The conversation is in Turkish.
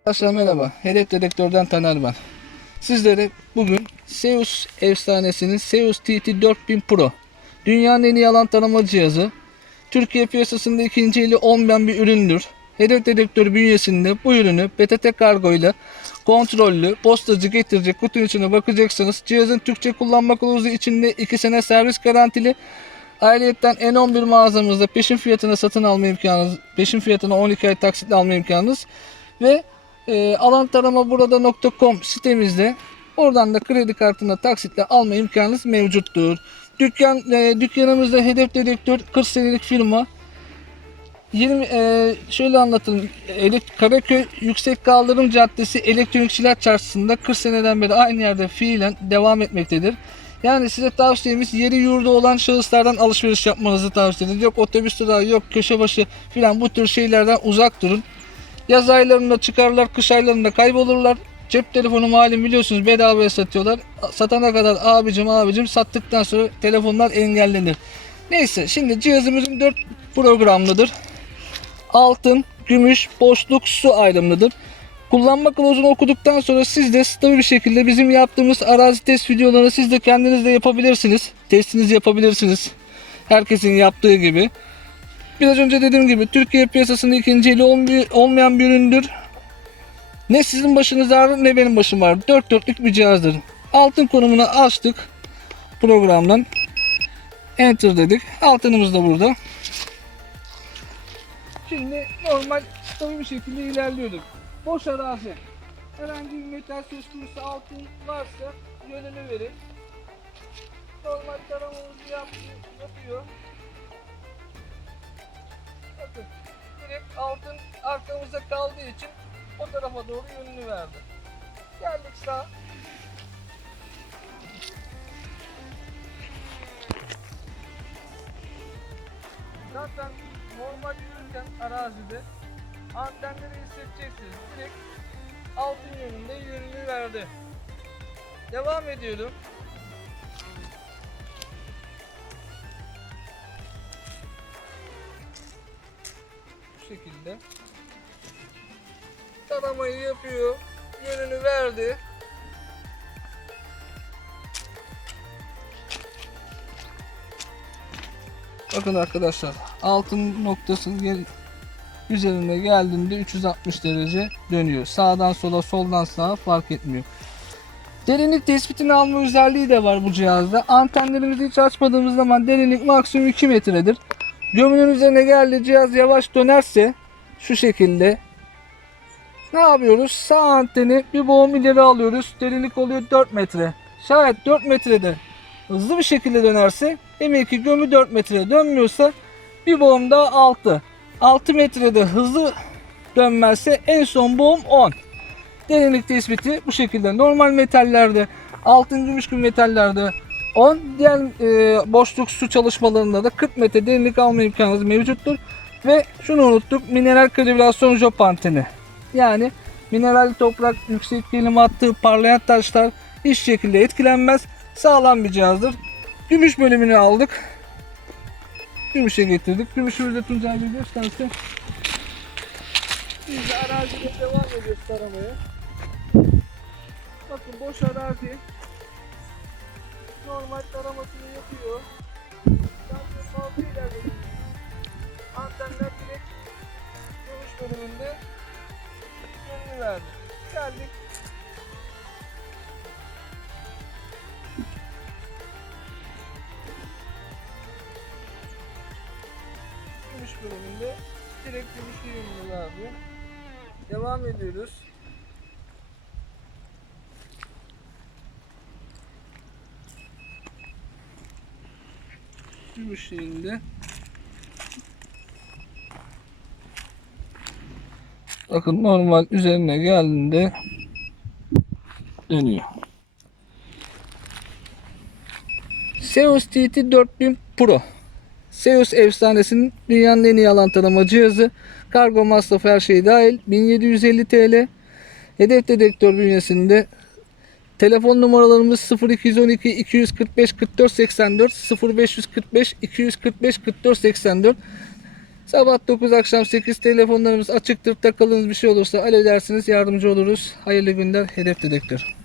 Arkadaşlar merhaba. Hedef Dedektör'den Taner ben. Sizlere bugün Seus efsanesinin Seus TT 4000 Pro. Dünyanın en iyi alan tarama cihazı. Türkiye piyasasında ikinci eli olmayan bir üründür. Hedef Dedektör bünyesinde bu ürünü PTT kargo ile kontrollü postacı getirecek kutunun içine bakacaksınız. Cihazın Türkçe kullanma kılavuzu içinde 2 sene servis garantili. Ayrıyeten N11 mağazamızda peşin fiyatına satın alma imkanınız, peşin fiyatına 12 ay taksitle alma imkanınız ve e, alantaramaburada.com sitemizde oradan da kredi kartına taksitle alma imkanınız mevcuttur. Dükkan e, dükkanımızda hedef dedektör 40 senelik firma. 20 e, şöyle anlatayım. Elek, Karaköy Yüksek Kaldırım Caddesi Elektronikçiler Çarşısı'nda 40 seneden beri aynı yerde fiilen devam etmektedir. Yani size tavsiyemiz yeri yurdu olan şahıslardan alışveriş yapmanızı tavsiye ederiz. Yok otobüs durağı, yok köşe başı filan bu tür şeylerden uzak durun. Yaz aylarında çıkarlar, kış aylarında kaybolurlar. Cep telefonu malum biliyorsunuz bedavaya satıyorlar. Satana kadar abicim abicim sattıktan sonra telefonlar engellenir. Neyse şimdi cihazımızın 4 programlıdır. Altın, gümüş, boşluk, su ayrımlıdır. Kullanma kılavuzunu okuduktan sonra siz de stabil bir şekilde bizim yaptığımız arazi test videolarını siz de kendiniz de yapabilirsiniz. Testinizi yapabilirsiniz. Herkesin yaptığı gibi. Biraz önce dediğim gibi Türkiye piyasasında ikinci eli olm- olmayan bir üründür. Ne sizin başınız ağrır ne benim başım ağrır. Dört dörtlük bir cihazdır. Altın konumunu açtık programdan. Enter dedik. Altınımız da burada. Şimdi normal stabil bir şekilde ilerliyorduk. Boş arazi. Herhangi bir metal söz konusu altın varsa yönünü verir. Normal taramamızı yap- yapıyor. Bakın direkt altın arkamızda kaldığı için o tarafa doğru yönünü verdi. Geldik sağa. Zaten normal yürürken arazide antenleri hissedeceksiniz. Direkt altın yönünde yönünü verdi. Devam ediyorum. Şekilde. Taramayı yapıyor. Yönünü verdi. Bakın arkadaşlar altın noktasının yer- üzerine geldiğinde 360 derece dönüyor. Sağdan sola soldan sağa fark etmiyor. Derinlik tespitini alma özelliği de var bu cihazda. Antenlerimizi hiç açmadığımız zaman derinlik maksimum 2 metredir. Gömünün üzerine geldi cihaz yavaş dönerse şu şekilde ne yapıyoruz? Sağ anteni bir boğum ileri alıyoruz. Derinlik oluyor 4 metre. Şayet 4 metrede hızlı bir şekilde dönerse demek ki gömü 4 metrede dönmüyorsa bir boğum daha 6. 6 metrede hızlı dönmezse en son boğum 10. Derinlik tespiti bu şekilde. Normal metallerde altın gümüş gibi metallerde 10. Diğer e, boşluk su çalışmalarında da 40 metre derinlik alma imkanınız mevcuttur. Ve şunu unuttuk. Mineral kalibrasyon jop anteni. Yani mineral toprak yüksek gelim attığı parlayan taşlar hiç şekilde etkilenmez. Sağlam bir cihazdır. Gümüş bölümünü aldık. Gümüşe getirdik. Gümüşümüzü de Tuncay Bey gösterse. Biz de arazide devam ediyoruz taramaya. Bakın boş arazi. Normal taramasını yapıyor. Zaten fazla ilerledim. Antenler direkt gümüş bölümünde yönünü verdi. Geldik. Gümüş bölümünde direkt gümüş yönünü verdi. Devam ediyoruz. Gümüş şeyinde. Bakın normal üzerine geldiğinde dönüyor. Seus TT 4000 Pro. Seus efsanesinin dünyanın en iyi alan tarama cihazı. Kargo masrafı her şey dahil. 1750 TL. Hedef dedektör bünyesinde Telefon numaralarımız 0212 245 44 84 0545 245 44 84 Sabah 9 akşam 8 telefonlarımız açıktır. Takıldığınız bir şey olursa alo dersiniz yardımcı oluruz. Hayırlı günler. Hedef Dedektör.